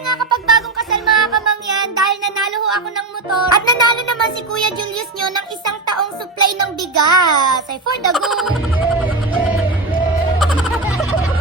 nga kapag bagong kasal mga kamangyan dahil nanalo ho ako ng motor at nanalo naman si Kuya Julius nyo ng isang taong supply ng bigas. Ay, for the go!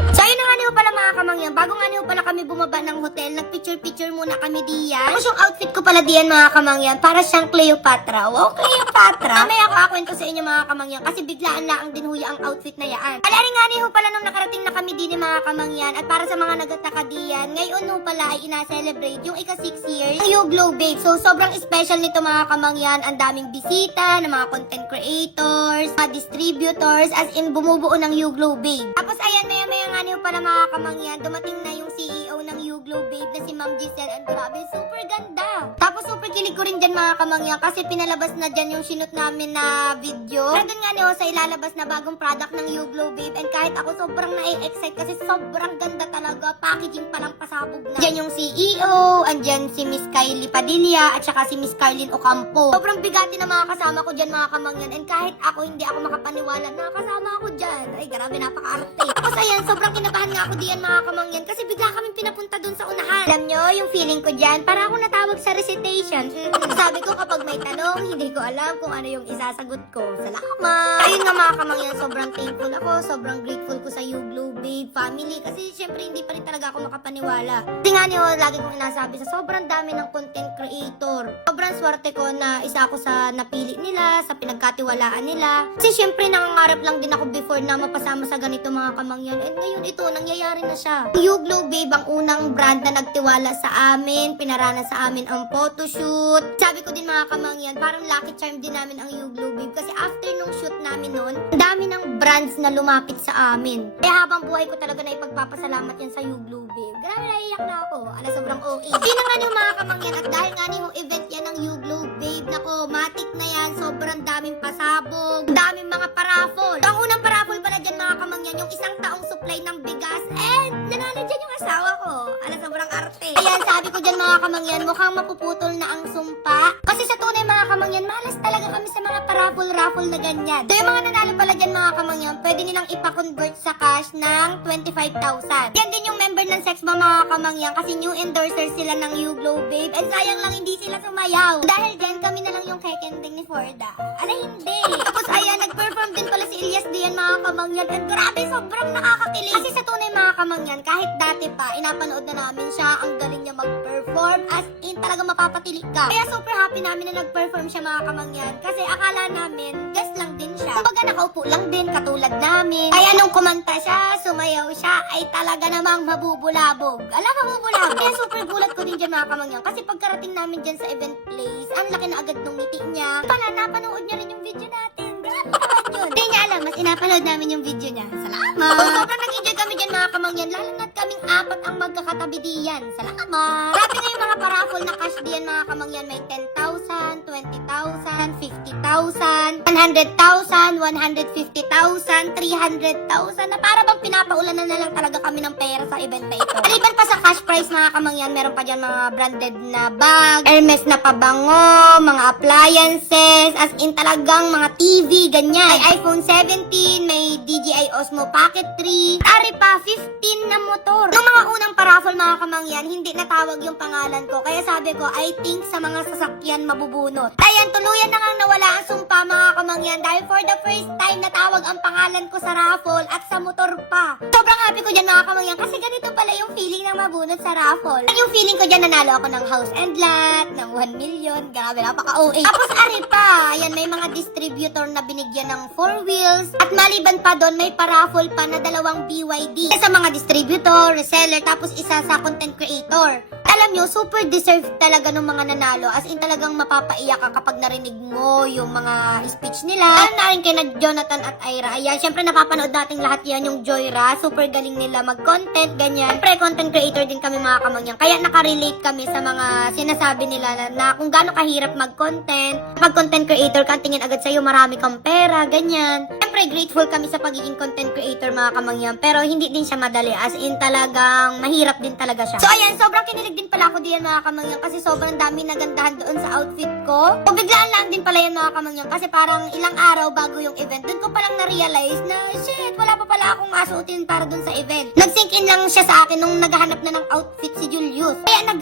So, ayun na nga niyo pala mga kamangyan. Bago nga niyo pala kami bumaba ng hotel, nagpicture-picture muna kami diyan. Tapos yung outfit ko pala diyan mga kamangyan, para siyang Cleopatra. Wow, Cleopatra! Mamaya ako kwento sa inyo mga kamangyan kasi biglaan lang din huya ang outfit na yan. Alaring nga niyo pala nung nakarating na kami din mga kamangyan at para sa mga nagataka diyan, ngayon ho pala ay ina-celebrate yung ika 6 years ng YouGlow Babe. So, sobrang special nito mga kamangyan. Ang daming bisita ng mga content creators, mga distributors, as in bumubuo ng YouGlow Babe. Tapos ayan, maya-maya nga niyo pala mga kamangyan, dumating na yung CEO ng YouGlow Babe na si Ma'am Giselle. And grabe, super ganda. Tapos super kilig ko rin dyan mga kamangyan kasi pinalabas na dyan yung shoot namin na video. Pero dun nga niyo sa ilalabas na bagong product ng YouGlow Babe. And kahit ako sobrang na-excite kasi sobrang ganda talaga. Packaging palang pasabog na. Dyan yung CEO, andyan si Miss Kylie Padilla at saka si Miss Carlin Ocampo. Sobrang bigati na mga kasama ko dyan mga kamangyan. And kahit ako hindi ako makapaniwala na kasama ako dyan. Ay grabe, napaka-arte. Tapos ayan, sobrang kinabahan nga ako diyan mga kamangyan kasi bigla kaming pinapunta dun sa unahan. Alam nyo, yung feeling ko dyan, para ako natawag sa recitation. Sabi ko kapag may tanong, hindi ko alam kung ano yung isasagot ko. Salamat! Ayun nga mga kamangyan, sobrang thankful ako, sobrang grateful ko sa YouGlow Babe family kasi syempre hindi pa rin talaga ako makapaniwala. Kasi nga niyo, lagi kong inasabi sa sobrang dami ng content creator. Sobrang swerte ko na isa ako sa napili nila, sa pinagkatiwalaan nila. Kasi syempre nangangarap lang din ako before na mapasama sa ganito mga kamangyan. And ngayon ito, nangyayari na siya. YouGlow Babe ang unang brand na nagtiwala sa amin, pinarana sa amin ang photoshoot. Sabi ko din mga kamangyan, parang lucky charm din namin ang YouGlow Babe kasi after nung shoot namin nun, ang dami ng brands na lumapit sa amin. Kaya habang buhay ko talaga na ipagpapasalamat yan sa YouGlow Babe. Grabe, naiiyak na ako. Ala, sobrang OA. Hindi na nga yung mga kamangyan at dahil nga yung event yan ng YouGlow Babe, nako, matik na yan. Sobrang daming pasabog, daming mga paraffol. Ang unang paraffol pala dyan mga kamangyan, yung isang taong supply ng bigas. And nanalo dyan yung asawa ko. Ala, sobrang arte. Ayan, sabi ko dyan mga kamangyan, mukhang mapuputol na ang sumpa. Kasi sa tunay mga kamangyan, malas talaga kami sa mga paraffol-raffle na ganyan. So yung mga nanalo pala dyan mga kamangyan, pwede nilang ipa-convert sa cash ng 25,000. Yan din yung member ng Sex Bomb mga kamangyan kasi new endorser sila ng YouGlow Babe. And sayang lang hindi sila sumayaw. Dahil dyan kami na lang yung kekending ni Forda. Ala, hindi. Tapos ayan, nag-perform din pala si Elias Dian mga kamangyan. And grabe, sobrang nakakakilig. Kasi sa tunay mga kamangyan, kahit dati pa, inapanood na namin siya. Ang galing niya mag-perform. As in, talaga mapapatilig ka. Kaya super happy namin na nag-perform siya mga kamangyan. Kasi akala namin, guest lang din siya. Kumbaga nakaupo lang din, katulad namin. Kaya nung kumanta siya, sumayaw siya, ay talaga namang mabubulabog. Alam, mabubulabog. Kaya super gulat ko din dyan mga kamangyan. Kasi pagkarating namin dyan sa event place, ang laki na agad nung ngiti niya. Pala, napanood niya rin yung video natin. Hindi niya alam, mas inapanood namin yung video niya. Salamat! Sobrang nag-enjoy kami dyan mga kamangyan, lalo na't kaming apat ang magkakatabi diyan. Salamat! Grabe nga yung mga paraffol na cash diyan mga kamangyan, may 10,000, 20,000, 50,000, 100,000, 150,000, 300,000, na para bang pinapaulanan na lang talaga kami ng pera sa event na ito. Maliban pa sa cash prize mga kamangyan, meron pa dyan mga branded na bag, Hermes na pabango, mga appliances, as in talagang mga TV, ganyan. May iPhone 17, may DJI Osmo Pocket 3, ari pa, 15 na motor. Nung mga unang paraffol mga kamangyan, hindi natawag yung pangalan ko. Kaya sabi ko, I think sa mga sasakyan mabubunot. Ayan, tuluyan na nga nawala ang sumpa mga kamangyan dahil for the first time natawag ang pangalan ko sa raffle at sa motor pa. Sobrang happy ko dyan mga kamangyan kasi ganito pala yung feeling ng mabunot sa raffle. Yung feeling ko dyan, nanalo ako ng house and lot, ng 1 million, grabe, napaka-OA. Tapos ari pa, ayan, may mga distributor na binigyan ng 4 wheels at maliban pa doon, may paraffle pa na 2 BYD. Isa sa mga distributor, reseller, tapos isa sa content creator. Alam nyo, super deserve talaga ng mga nanalo. As in talagang mapapaiyak ka kapag narinig mo yung mga speech nila. Alam na rin kay na Jonathan at Ira. Ayan, syempre napapanood natin lahat yan, yung Joyra. Super galing nila mag-content, ganyan. Syempre, content creator din kami mga kamangyan. Kaya nakarelate kami sa mga sinasabi nila na kung gaano kahirap mag-content. Pag content creator ka, tingin agad sa'yo marami kang pera, ganyan. Syempre, grateful kami sa pagiging content creator mga kamangyan. Pero hindi din siya madali. As in talagang mahirap din talaga siya. So ayan, sobrang kinilig din pala ako diyan mga kamangyan kasi sobrang dami nagandahan doon sa outfit ko. O biglaan lang din pala yan mga kamangyan kasi parang ilang araw bago yung event, doon ko palang na-realize na shit, wala pa pala akong asuotin para doon sa event. Nag-sink in lang siya sa akin nung naghahanap na ng outfit si Julius. Kaya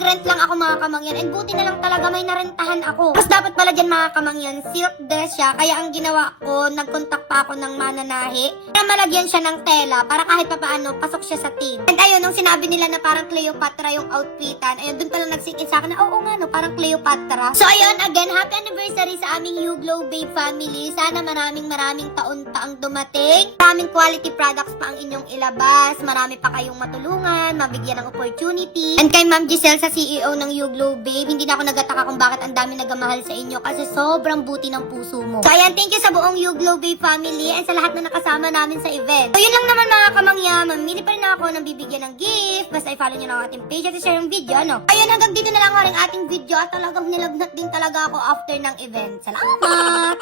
mga kamangyan. And buti na lang talaga may narentahan ako. Tapos dapat pala dyan mga kamangyan, silk dress siya. Kaya ang ginawa ko, nag-contact pa ako ng mananahi para malagyan siya ng tela para kahit papaano, pasok siya sa team. And ayun, nung sinabi nila na parang Cleopatra yung outfitan, ayun, dun pala nag-sink in sa akin na, oo nga no, parang Cleopatra. So ayun, again, happy anniversary sa aming You Glow Babe family. Sana maraming taon pa ang dumating. Maraming quality products pa ang inyong ilabas. Marami pa kayong matulungan, mabigyan ng opportunity. And kay Ma'am Giselle sa CEO ng You Glow Babe, hindi na ako nagataka kung bakit ang dami nagamahal sa inyo kasi sobrang buti ng puso mo. So ayan, thank you sa buong You Glow Babe family and sa lahat na nakasama namin sa event. So yun lang naman mga kamangyan, mamili pa rin ako ng bibigyan ng gift. Basta i-follow nyo lang ang ating page at i-share yung video, ano? Ayun, hanggang dito na lang ang ating video at talagang nilagnat din talaga ako after ng event. Salamat!